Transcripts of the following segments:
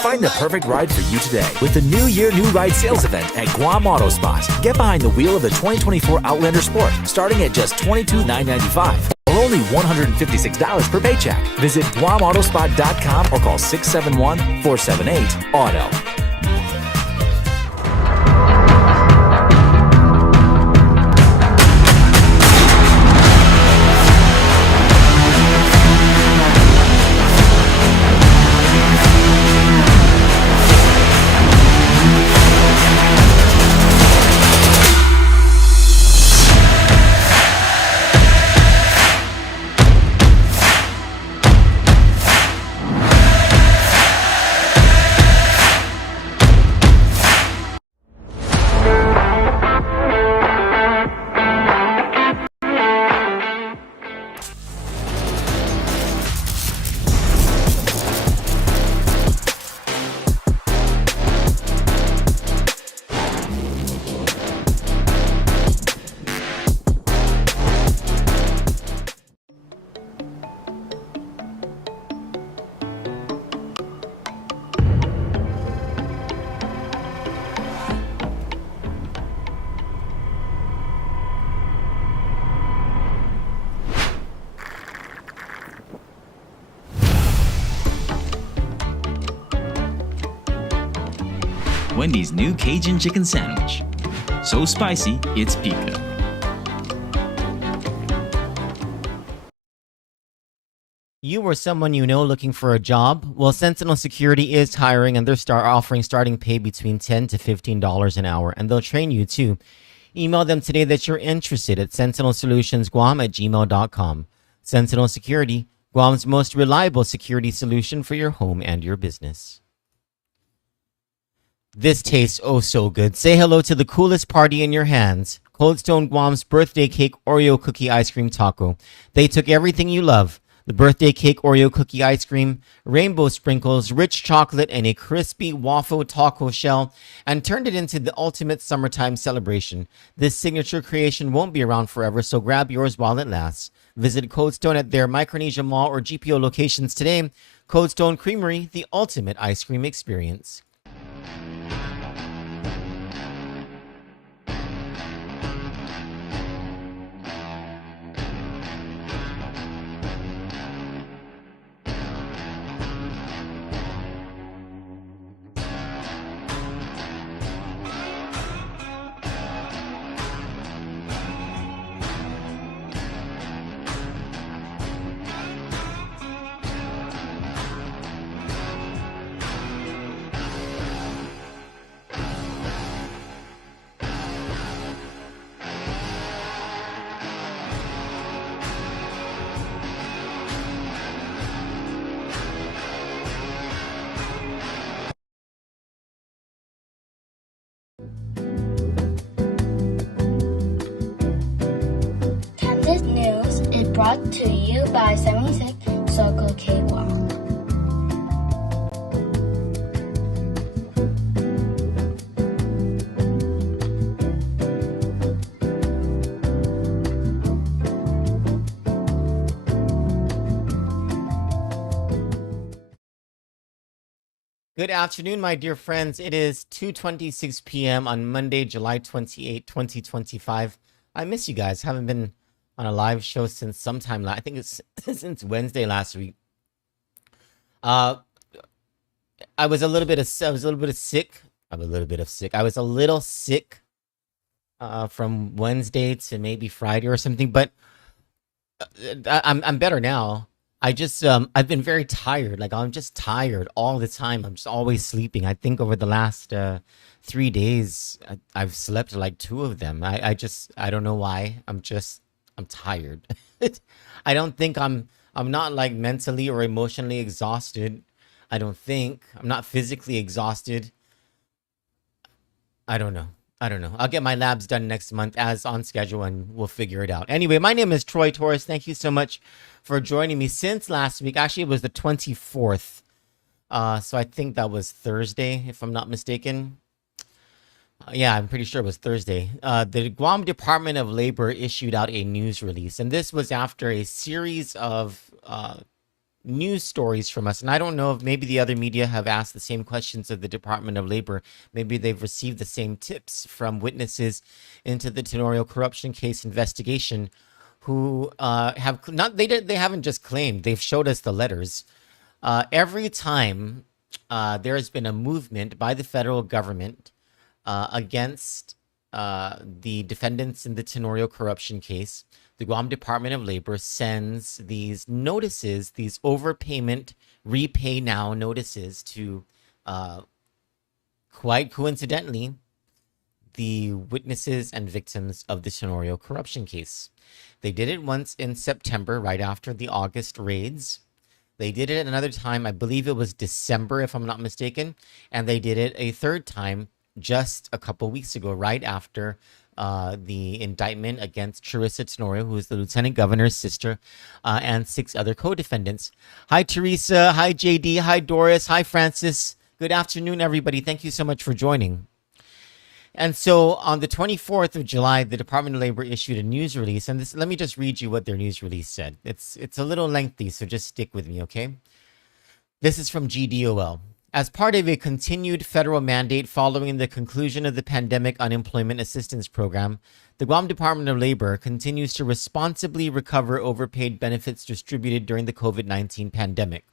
Find the perfect ride for you today with the New Year New Ride sales event at Guam Auto Spot. Get behind the wheel of the 2024 Outlander Sport starting at just $22,995 or only $156 per paycheck. Visit GuamAutospot.com or call 671-478-AUTO. Wendy's new Cajun chicken sandwich. So spicy, it's pica. You or someone you know looking for a job? Well, Sentinel Security is hiring, and they're offering starting pay between $10 to $15 an hour, and they'll train you too. Email them today that you're interested at sentinelsolutionsguam@gmail.com. Sentinel Security, Guam's most reliable security solution for your home and your business. This tastes oh so good. Say hello to the coolest party in your hands. Cold Stone Guam's birthday cake Oreo cookie ice cream taco. They took everything you love. The birthday cake Oreo cookie ice cream, rainbow sprinkles, rich chocolate, and a crispy waffle taco shell, and turned it into the ultimate summertime celebration. This signature creation won't be around forever, so grab yours while it lasts. Visit Cold Stone at their Micronesia Mall or GPO locations today. Cold Stone Creamery, the ultimate ice cream experience. Kandit News is brought to you by 76 Circle K Guam. Good afternoon, my dear friends. It is 2:26 p.m. on Monday, July 28, 2025. I miss you guys. Haven't been on a live show since sometime. I think it's since Wednesday last week. I was a little bit sick. I was a little sick from Wednesday to maybe Friday or something, but I'm better now. I've been very tired. Like, I'm just tired all the time. I'm just always sleeping. I think over the last 3 days, I've slept like 2 of them. I don't know why. I'm tired. I don't think I'm not like mentally or emotionally exhausted. I don't think I'm not physically exhausted. I don't know. I'll get my labs done next month as on schedule, and we'll figure it out. Anyway, my name is Troy Torres. Thank you so much for joining me since last week. Actually, it was the 24th. So I think that was Thursday, if I'm not mistaken. Yeah, I'm pretty sure it was Thursday. The Guam Department of Labor issued out a news release, and this was after a series of news stories from us. And I don't know if maybe the other media have asked the same questions of the Department of Labor. Maybe they've received the same tips from witnesses into the Tenorio corruption case investigation who have not, they haven't just claimed, they've showed us the letters. Every time there has been a movement by the federal government against the defendants in the Tenorio corruption case, the Guam Department of Labor sends these notices, these overpayment, repay now notices to, quite coincidentally, the witnesses and victims of the Tenorio corruption case. They did it once in September, right after the August raids. They did it another time, I believe it was December, if I'm not mistaken. And they did it a third time just a couple weeks ago, right after the indictment against Charissa Tenorio, who is the lieutenant governor's sister, and 6 other co-defendants. Hi, Teresa. Hi, JD. Hi, Doris. Hi, Francis. Good afternoon, everybody. Thank you so much for joining. And so on the 24th of July, the Department of Labor issued a news release. And this, let me just read you what their news release said. It's a little lengthy, so just stick with me, okay? This is from GDOL. As part of a continued federal mandate following the conclusion of the Pandemic Unemployment Assistance Program, the Guam Department of Labor continues to responsibly recover overpaid benefits distributed during the COVID-19 pandemic.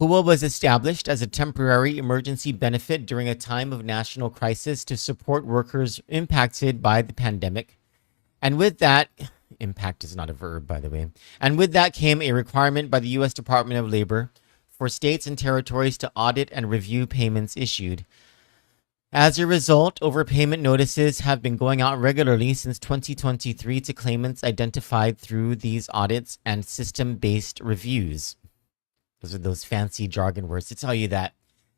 PUA was established as a temporary emergency benefit during a time of national crisis to support workers impacted by the pandemic. And with that, impact is not a verb, by the way. And with that came a requirement by the U.S. Department of Labor for states and territories to audit and review payments issued. As a result, overpayment notices have been going out regularly since 2023 to claimants identified through these audits and system-based reviews. Those are those fancy jargon words to tell you that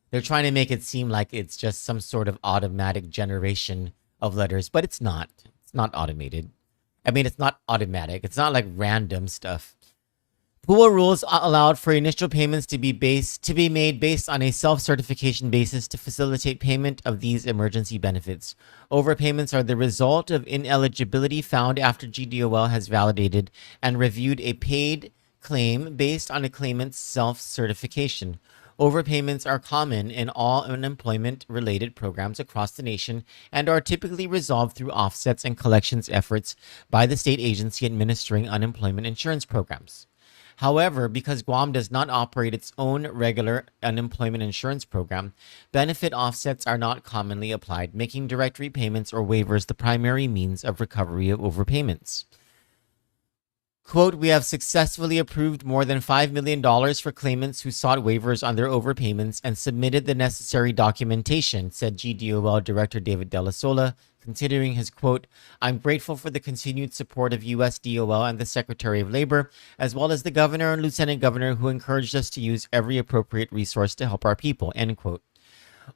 they're trying to make it seem like it's just some sort of automatic generation of letters, but it's not. It's not automated. I mean, it's not automatic. It's not like random stuff. PUA rules allowed for initial payments to be made based on a self-certification basis to facilitate payment of these emergency benefits. Overpayments are the result of ineligibility found after GDOL has validated and reviewed a paid claim based on a claimant's self-certification. Overpayments are common in all unemployment-related programs across the nation and are typically resolved through offsets and collections efforts by the state agency administering unemployment insurance programs. However, because Guam does not operate its own regular unemployment insurance program, benefit offsets are not commonly applied, making direct repayments or waivers the primary means of recovery of overpayments. Quote, we have successfully approved more than $5 million for claimants who sought waivers on their overpayments and submitted the necessary documentation, said GDOL Director David Dela Sola, continuing his quote, I'm grateful for the continued support of U.S. DOL and the Secretary of Labor, as well as the Governor and Lieutenant Governor who encouraged us to use every appropriate resource to help our people, end quote.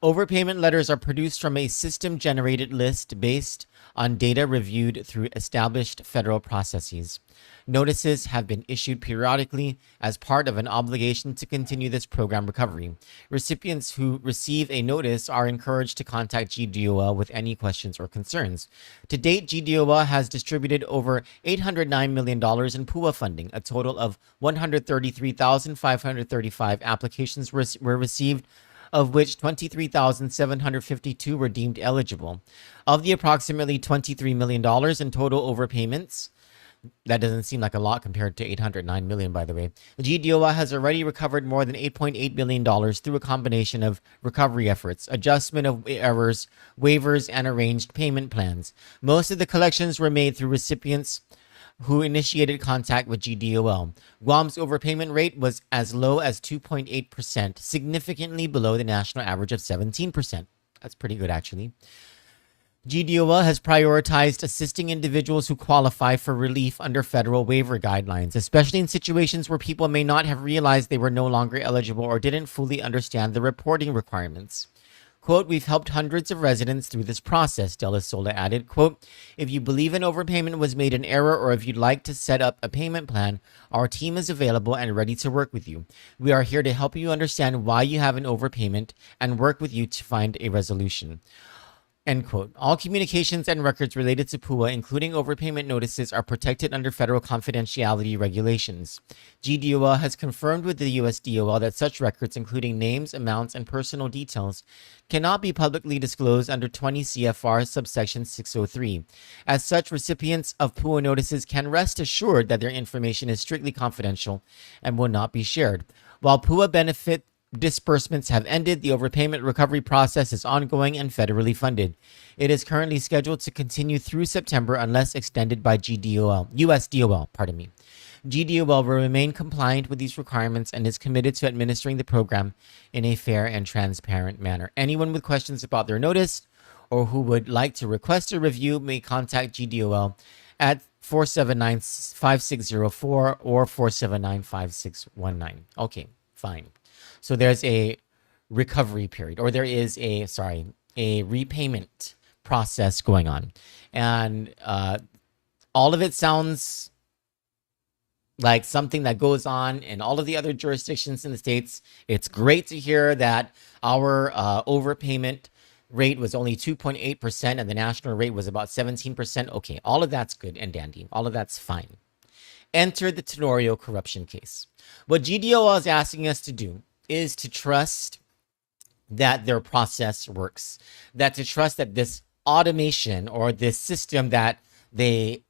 Overpayment letters are produced from a system-generated list based on data reviewed through established federal processes. Notices have been issued periodically as part of an obligation to continue this program recovery. Recipients who receive a notice are encouraged to contact GDOL with any questions or concerns. To date, GDOL has distributed over $809 million in PUA funding. A total of 133,535 applications were received, of which 23,752 were deemed eligible. Of the approximately $23 million in total overpayments, that doesn't seem like a lot compared to $809 million, by the way. GDOL has already recovered more than $8.8 billion through a combination of recovery efforts, adjustment of errors, waivers, and arranged payment plans. Most of the collections were made through recipients who initiated contact with GDOL. Guam's overpayment rate was as low as 2.8%, significantly below the national average of 17%. That's pretty good, actually. GDOL has prioritized assisting individuals who qualify for relief under federal waiver guidelines, especially in situations where people may not have realized they were no longer eligible or didn't fully understand the reporting requirements. Quote, we've helped hundreds of residents through this process, Dela Sola added. Quote, if you believe an overpayment was made in error or if you'd like to set up a payment plan, our team is available and ready to work with you. We are here to help you understand why you have an overpayment and work with you to find a resolution. End quote. All communications and records related to PUA, including overpayment notices, are protected under federal confidentiality regulations. GDOL has confirmed with the US DOL that such records, including names, amounts, and personal details, cannot be publicly disclosed under 20 CFR subsection 603. As such, recipients of PUA notices can rest assured that their information is strictly confidential and will not be shared. While PUA benefit disbursements have ended, the overpayment recovery process is ongoing and federally funded. It is currently scheduled to continue through September unless extended by US DOL. GDOL will remain compliant with these requirements and is committed to administering the program in a fair and transparent manner. Anyone with questions about their notice or who would like to request a review may contact GDOL at 479-5604 or 479-5619. Okay, fine. So there's a recovery period, or there is a repayment process going on. And all of it sounds like something that goes on in all of the other jurisdictions in the States. It's great to hear that our overpayment rate was only 2.8% and the national rate was about 17%. Okay, all of that's good and dandy. All of that's fine. Enter the Tenorio corruption case. What GDOL is asking us to do is to trust that their process works, that to trust that this automation or this system that they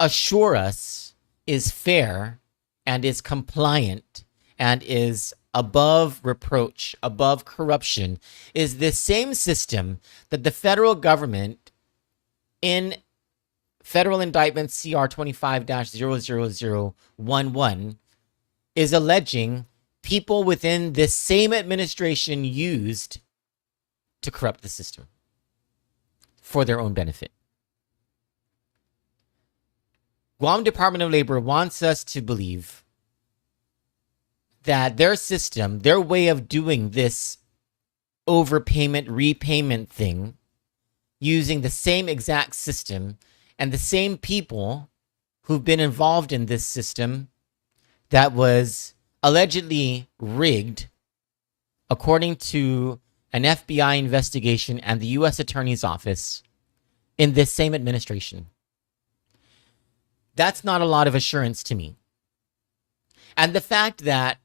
assure us is fair and is compliant and is above reproach, above corruption, is this same system that the federal government in Federal Indictment CR 25-00011 is alleging people within this same administration used to corrupt the system for their own benefit. Guam Department of Labor wants us to believe that their system, their way of doing this overpayment, repayment thing, using the same exact system and the same people who've been involved in this system that was allegedly rigged, according to an FBI investigation and the U.S. Attorney's Office in this same administration. That's not a lot of assurance to me. And the fact that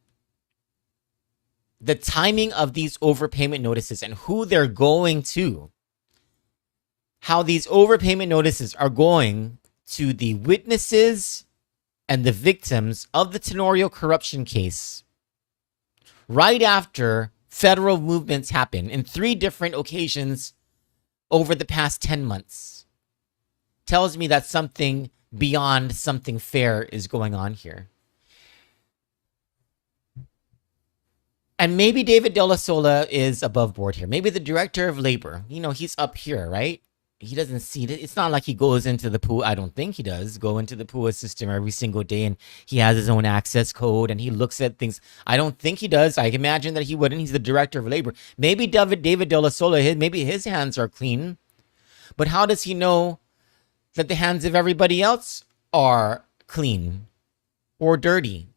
the timing of these overpayment notices and who they're going to, how these overpayment notices are going to the witnesses and the victims of the Tenorio corruption case right after federal movements happen in 3 different occasions over the past 10 months tells me that something beyond something fair is going on here. And maybe David De La Sola is above board here. Maybe the director of labor, he's up here, right? He doesn't see it. It's not like he goes into the PUA. I don't think he does go into the PUA system every single day and he has his own access code and he looks at things. I don't think he does. I imagine that he wouldn't. He's the director of labor. Maybe David De La Sola, maybe his hands are clean. But how does he know that the hands of everybody else are clean or dirty?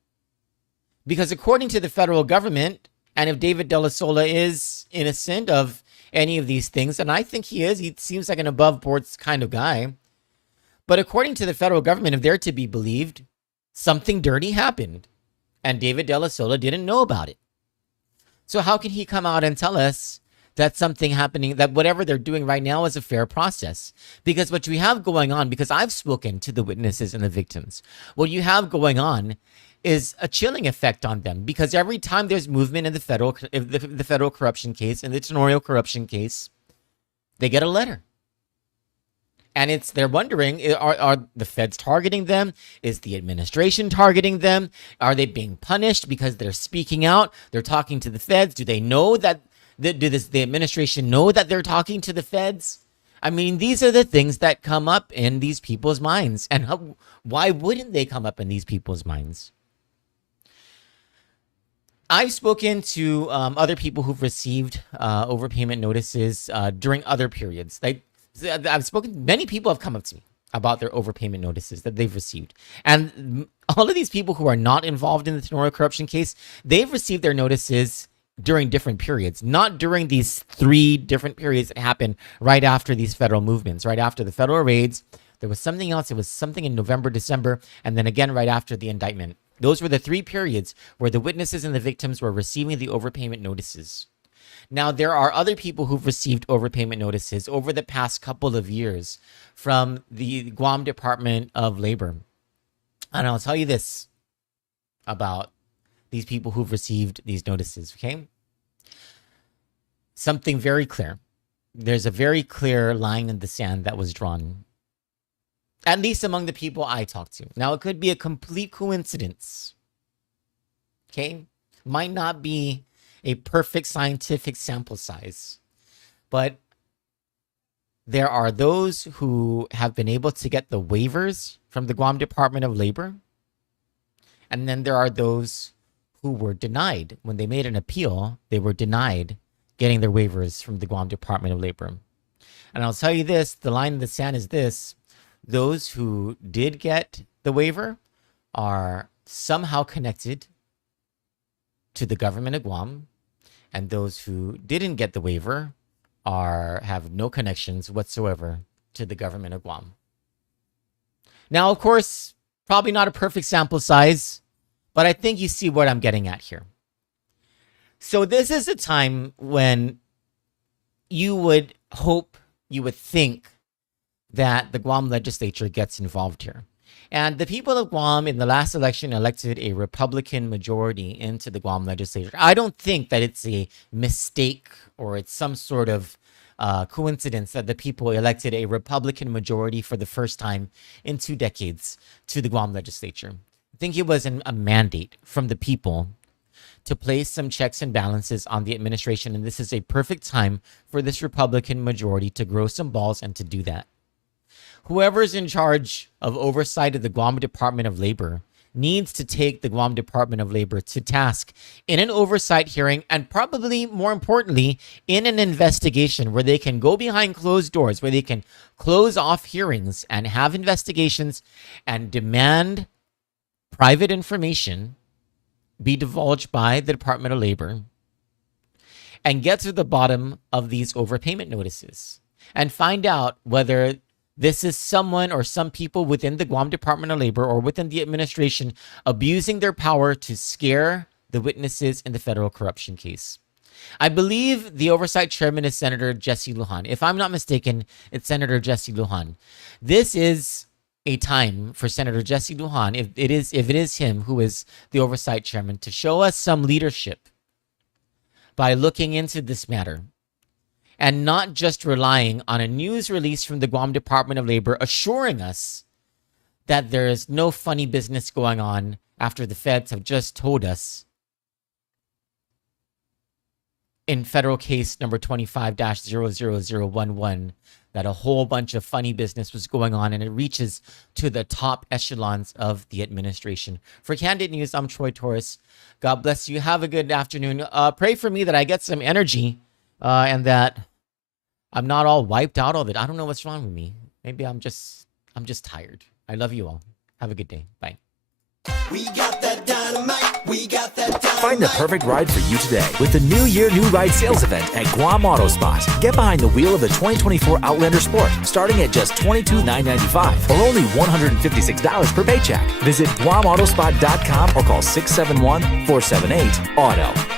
Because according to the federal government, and if David De La Sola is innocent of any of these things, and I think he is, he seems like an above board kind of guy. But according to the federal government, if they're to be believed, something dirty happened. And David De La Sola didn't know about it. So how can he come out and tell us that something happening, that whatever they're doing right now is a fair process? Because what you have going on, because I've spoken to the witnesses and the victims, what you have going on is a chilling effect on them, because every time there's movement in the federal corruption case, in the Tenorio corruption case, they get a letter. And they're wondering, are the feds targeting them? Is the administration targeting them? Are they being punished because they're speaking out? They're talking to the feds. Do they know that, does the administration know that they're talking to the feds? I mean, these are the things that come up in these people's minds. And why wouldn't they come up in these people's minds? I've spoken to other people who've received overpayment notices during other periods. Many people have come up to me about their overpayment notices that they've received. And all of these people who are not involved in the Tenorio corruption case, they've received their notices during different periods, not during these 3 different periods that happened right after these federal movements, right after the federal raids. There was something else. It was something in November, December, and then again right after the indictment. Those were the 3 periods where the witnesses and the victims were receiving the overpayment notices. Now, there are other people who've received overpayment notices over the past couple of years from the Guam Department of Labor. And I'll tell you this about these people who've received these notices, okay? Something very clear. There's a very clear line in the sand that was drawn, at least among the people I talked to. Now, it could be a complete coincidence, okay? Might not be a perfect scientific sample size, but there are those who have been able to get the waivers from the Guam Department of Labor, and then there are those who were denied. When they made an appeal, they were denied getting their waivers from the Guam Department of Labor. And I'll tell you this, the line in the sand is this: those who did get the waiver are somehow connected to the government of Guam, and those who didn't get the waiver have no connections whatsoever to the government of Guam. Now, of course, probably not a perfect sample size, but I think you see what I'm getting at here. So this is a time when you would hope, you would think that the Guam legislature gets involved here. And the people of Guam in the last election elected a Republican majority into the Guam legislature. I don't think that it's a mistake or it's some sort of coincidence that the people elected a Republican majority for the first time in 2 decades to the Guam legislature. I think it was a mandate from the people to place some checks and balances on the administration. And this is a perfect time for this Republican majority to grow some balls and to do that. Whoever is in charge of oversight of the Guam Department of Labor needs to take the Guam Department of Labor to task in an oversight hearing, and probably more importantly, in an investigation where they can go behind closed doors, where they can close off hearings and have investigations and demand private information be divulged by the Department of Labor and get to the bottom of these overpayment notices and find out whether this is someone or some people within the Guam Department of Labor or within the administration abusing their power to scare the witnesses in the federal corruption case. I believe the oversight chairman is Senator Jesse Lujan. If I'm not mistaken, it's Senator Jesse Lujan. This is a time for Senator Jesse Lujan, if it is him who is the oversight chairman, to show us some leadership by looking into this matter and not just relying on a news release from the Guam Department of Labor assuring us that there is no funny business going on after the feds have just told us in federal case number 25-00011 that a whole bunch of funny business was going on, and it reaches to the top echelons of the administration. For Kandit News, I'm Troy Torres. God bless you. Have a good afternoon. Pray for me that I get some energy and that I'm not all wiped out all of it. I don't know what's wrong with me. Maybe I'm just tired. I love you all. Have a good day. Bye. We got that dynamite. We got that dynamite. Find the perfect ride for you today with the New Year New Ride sales event at Guam Auto Spot. Get behind the wheel of the 2024 Outlander Sport, starting at just $22,995 or only $156 per paycheck. Visit GuamAutospot.com or call 671-478-AUTO.